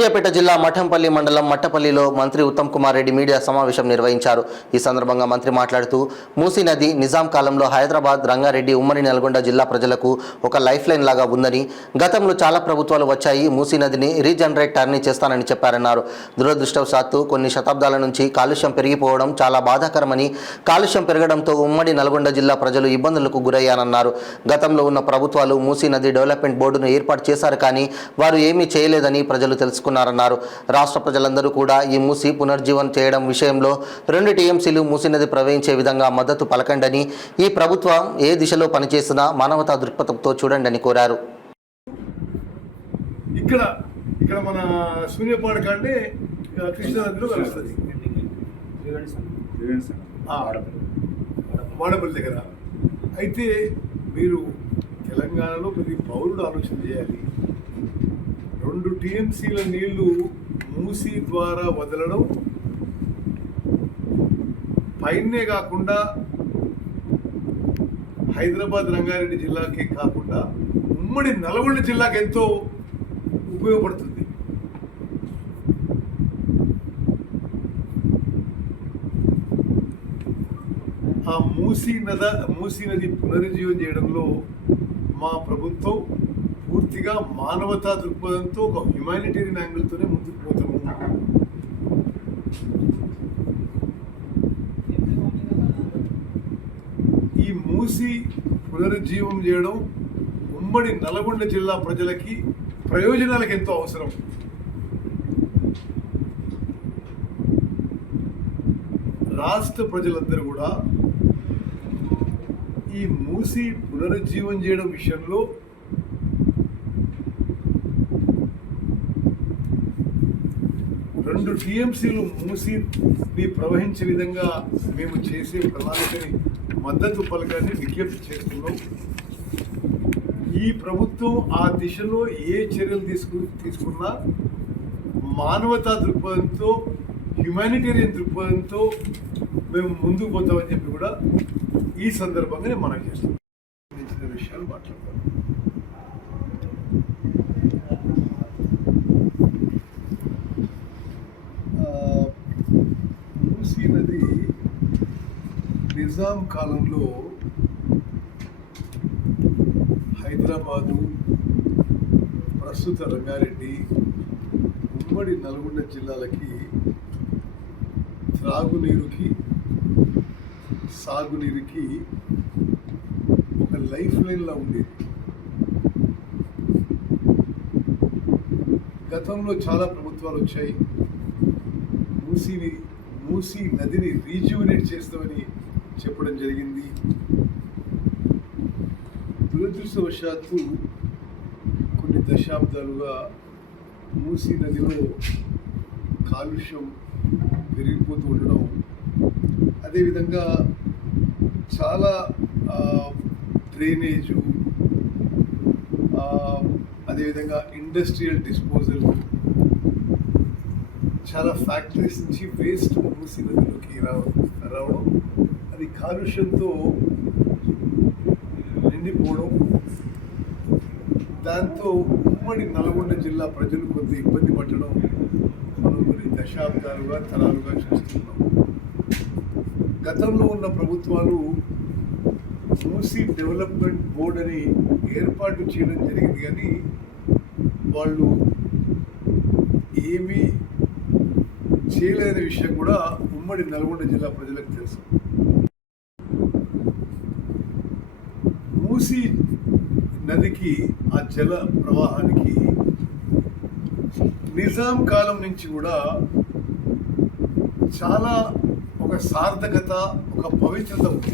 సూర్యాపేట జిల్లా మఠంపల్లి మండలం మట్టపల్లిలో మంత్రి ఉత్తమ్ కుమార్ రెడ్డి మీడియా సమావేశం నిర్వహించారు. ఈ సందర్భంగా మంత్రి మాట్లాడుతూ మూసీ నది నిజాం కాలంలో హైదరాబాద్, రంగారెడ్డి, ఉమ్మడి నల్గొండ జిల్లా ప్రజలకు ఒక లైఫ్ లైన్ లాగా ఉందని, గతంలో చాలా ప్రభుత్వాలు వచ్చాయి, మూసీ నదిని రీజనరేట్ టర్నీ చేస్తానని చెప్పారన్నారు. దురదృష్టవశాత్తు కొన్ని శతాబ్దాల నుంచి కాలుష్యం పెరిగిపోవడం చాలా బాధాకరమని, కాలుష్యం పెరగడంతో ఉమ్మడి నల్గొండ జిల్లా ప్రజలు ఇబ్బందులకు గురయ్యానన్నారు. గతంలో ఉన్న ప్రభుత్వాలు మూసీ నది డెవలప్మెంట్ బోర్డును ఏర్పాటు చేశారు, కానీ వారు ఏమీ చేయలేదని ప్రజలు తెలుసుకున్నారన్నారు. రాష్ట్ర ప్రజలందరూ కూడా ఈ మూసీ పునర్జీవనం చేయడం విషయంలో 2 టీఎంసీలు మూసీ నది ప్రవహించే విధంగా మద్దతు పలకండని, ఈ ప్రభుత్వం ఏ దిశలో పనిచేసినా మానవతా దృక్పథంతో చూడండి అని కోరారు. ఇక్కడ మన సూర్యపాడ కాంటే కృష్ణానదిలో కలుస్తుంది, వాడపల్లి దగ్గర. అయితే మీరు తెలంగాణలో ప్రతి పౌరుడు ఆలోచన చేయాలి. 2 టీఎంసీల నీళ్లు మూసీ ద్వారా వదలడం పైనే కాకుండా హైదరాబాద్, రంగారెడ్డి జిల్లాకే కాకుండా ఉమ్మడి నల్గొండ జిల్లాకి ఎంతో ఉపయోగపడుతుంది. ఆ మూసీ నది పునరుజ్జీవం చేయడంలో మా ప్రభుత్వం పూర్తిగా మానవతా దృక్పథంతో ఒక హ్యుమానిటేరియన్ యాంగిల్తోనే ముందుకు పోతాము. ఈ మూసీ పునరుజ్జీవం చేయడం ఉమ్మడి నల్గొండ జిల్లా ప్రజలకి ప్రయోజనాలకు ఎంతో అవసరం. రాష్ట్ర ప్రజలందరూ కూడా ఈ మూసీ పునరుజ్జీవం చేయడం విషయంలో రెండు టీఎంసీలు మూసీని ప్రవహించే విధంగా మేము చేసే ప్రణాళికని మద్దతు పలకాన్ని విజ్ఞప్తి చేస్తున్నాం. ఈ ప్రభుత్వం ఆ దిశలో ఏ చర్యలు తీసుకున్నా మానవతా దృక్పథంతో, హ్యుమానిటేరియన్ దృక్పథంతో మేము ముందుకు పోతామని చెప్పి కూడా ఈ సందర్భంగా మనం చేస్తాం. విషయాలు మాట్లాడతాం. మూసీ నది నిజాం కాలంలో హైదరాబాదు, ప్రస్తుత రంగారెడ్డి, ఉమ్మడి నల్గొండ జిల్లాలకి త్రాగునీరుకి, సాగునీరుకి ఒక లైఫ్ లైన్లా ఉండేది. గతంలో చాలా ప్రభుత్వాలు వచ్చాయి, మూసీ నదిని రీజ్యూనేట్ చేస్తామని చెప్పడం జరిగింది. దురదృష్టవశాత్తు కొన్ని దశాబ్దాలుగా మూసీ నదిలో కాలుష్యం పెరిగిపోతూ ఉండడం, అదేవిధంగా చాలా డ్రైనేజు, అదేవిధంగా ఇండస్ట్రియల్ డిస్పోజల్, చాలా ఫ్యాక్టరీస్ నుంచి వేస్ట్ మూసీ నదిలోకి రావడం, అది కాలుష్యంతో నిండిపోవడం, దాంతో ఉమ్మడి నల్గొండ జిల్లా ప్రజలు కొంత ఇబ్బంది పడడం మనం కొన్ని దశాబ్దాలుగా, తరాలుగా చూస్తున్నాం. గతంలో ఉన్న ప్రభుత్వాలు మూసీ డెవలప్మెంట్ బోర్డ్ అని ఏర్పాటు చేయడం జరిగింది, కానీ వాళ్ళు ఏమీ చేయలేని విషయం కూడా ఉమ్మడి నల్గొండ జిల్లా ప్రజలకు తెలుసు. మూసీ నదికి, ఆ జల ప్రవాహానికి నిజాం కాలం నుంచి కూడా చాలా ఒక సార్థకత, ఒక పవిత్రత ఉంది.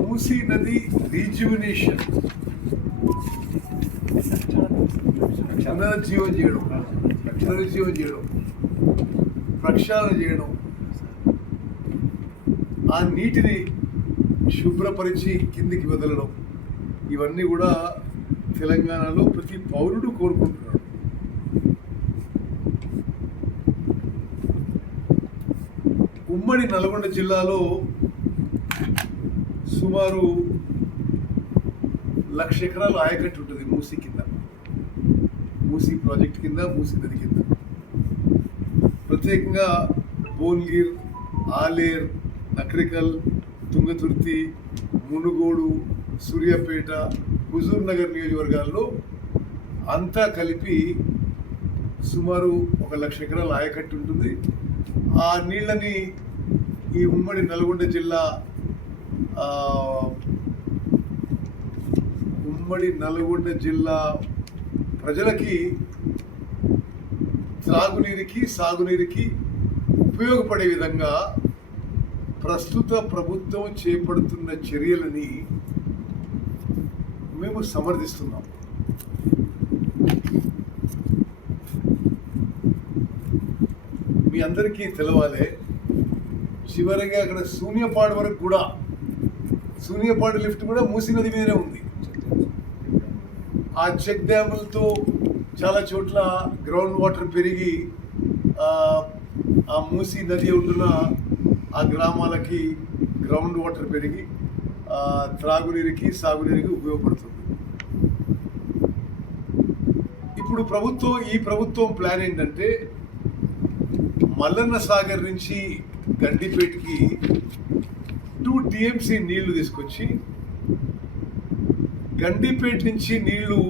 మూసీ నది రీజ్యువినేషన్, పునరుజ్జీవం చేయడం, ప్రక్షాళన చేయడం, ఆ నీటిని శుభ్రపరిచి కిందికి వదలడం, ఇవన్నీ కూడా తెలంగాణలో ప్రతి పౌరుడు కోరుకుంటున్నాడు. ఉమ్మడి నల్గొండ జిల్లాలో సుమారు 1,00,000 ఎకరాలు ఆయకట్టు ఉంటుంది మూసీ కింద. మూసీ ప్రాజెక్ట్ కింద, మూసీ నది కింద. ప్రత్యేకంగా భువనగిర్, ఆలేర్, నకరికల్, తుంగతుర్తి, మునుగోడు, సూర్యాపేట, హుజూర్ నగర్ నియోజకవర్గాల్లో అంతా కలిపి సుమారు 1,00,000 ఎకరాల ఆయకట్టు ఉంటుంది. ఆ నీళ్ళని ఈ ఉమ్మడి నల్గొండ జిల్లా ప్రజలకి త్రాగునీరుకి, సాగునీరుకి ఉపయోగపడే విధంగా ప్రస్తుత ప్రభుత్వం చేపడుతున్న చర్యలని మేము సమర్థిస్తున్నాం. మీ అందరికీ తెలవాలి, చివరిగా అక్కడ శూన్యపాడు వరకు కూడా, శూన్యపాడు లిఫ్ట్ కూడా మూసీ నది మీదనే ఉంది. ఆ చెక్ డ్యాములతో చాలా చోట్ల గ్రౌండ్ వాటర్ పెరిగి ఆ మూసీ నది ఉంటున్న ఆ గ్రామాలకి గ్రౌండ్ వాటర్ పెరిగి త్రాగునీరుకి, సాగునీరుకి ఉపయోగపడుతుంది. ఇప్పుడు ఈ ప్రభుత్వం ప్లాన్ ఏంటంటే మల్లన్న సాగర్ నుంచి గండిపేటకి 2 TMC నీళ్లు తీసుకొచ్చి గండిపేట నుంచి నీళ్లు